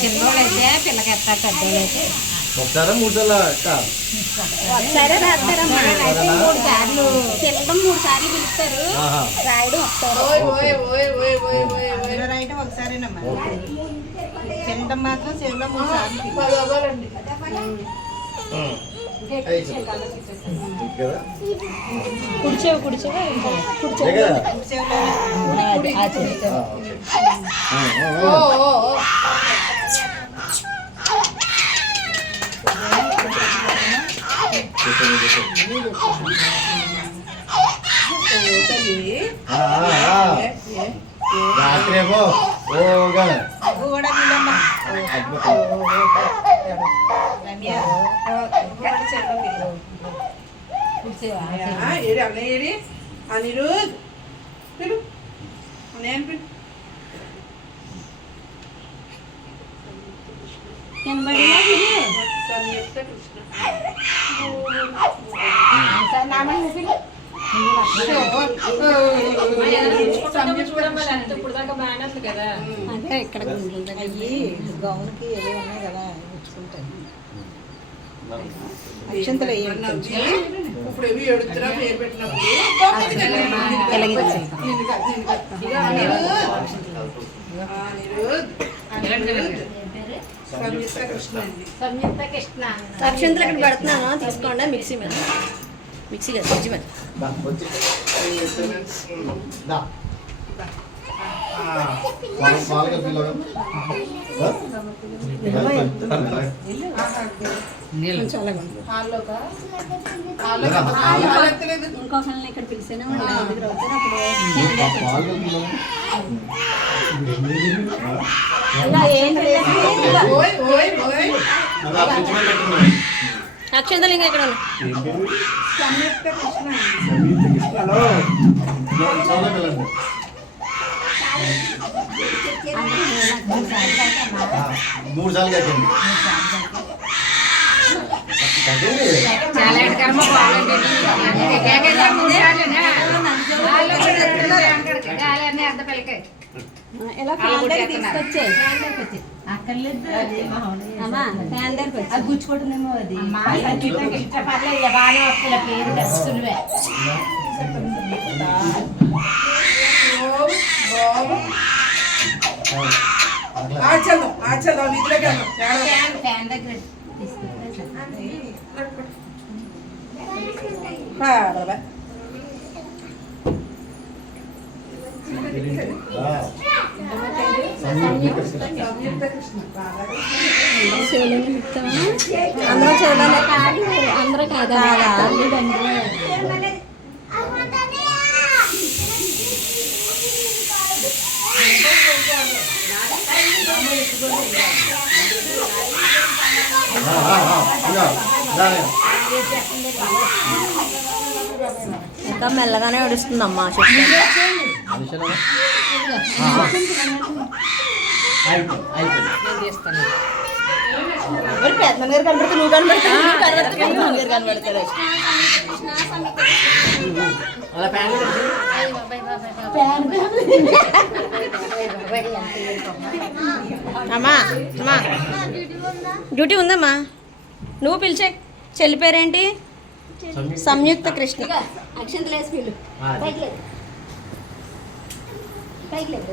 చిన్నోళ్ళైతే పిల్లకి ఎత్తారు, పెద్దోళ్ళైతే ఒకసారి 3 సార్లు ఒకసారి రాస్తారమ్మా. 3 సార్లు తినడం 3 సార్లు పిలుస్తారు, రాయడం ఒకసారి. రాయటం ఒకసారేనమ్మా. తినడం మాత్రం చెరువులో 3 సార్లు. కుడిచేవు రాత్రేమో కూడా వీళ్ళమ్మా ఏడి అనిరుద్ పిలు నేను పిలు సంయుక్త కృష్ణ అంటే ఇక్కడ అయ్యి గౌన్కి ఏదో ఉన్నాయి కదా ఇచ్చుకుంటాను. అక్షంతలు ఇప్పుడు ఏవి ఎడుతున్నా పేరు పెట్టినప్పుడు సంయుక్త కృష్ణ అక్షంతలు ఇక్కడ పెడుతున్నాను, తీసుకోండి. మిక్సీ మీద మిక్సీ కదా ఫ్రిడ్జ్ మీద. ఇంకొకరిని ఇక్కడ పిలిచాను, అక్షంతలు ఇంకా ఇక్కడ సంయుక్త కృష్ణ 3 సార్లు కట్టండి. ఎలా తీసుకొచ్చే గుచ్చుకోవటమేమో అది ఆచలం నిద్రగా ఫ్యాన్ దగ్గర అందరూ చూడాలి కాదు, అందరూ కాదా ఇంకా మెల్లగానే ఏడుస్తుందమ్మా. పెద్దమ్మ గారు కనబడితే నువ్వు కనబడతారు. అమ్మా అమ్మా డ్యూటీ ఉందమ్మా. నువ్వు పిలిచే చెల్లి పేరేంటి? సంయుక్త కృష్ణ. అక్షంతలు వేసి పిలు. పైకి లేదు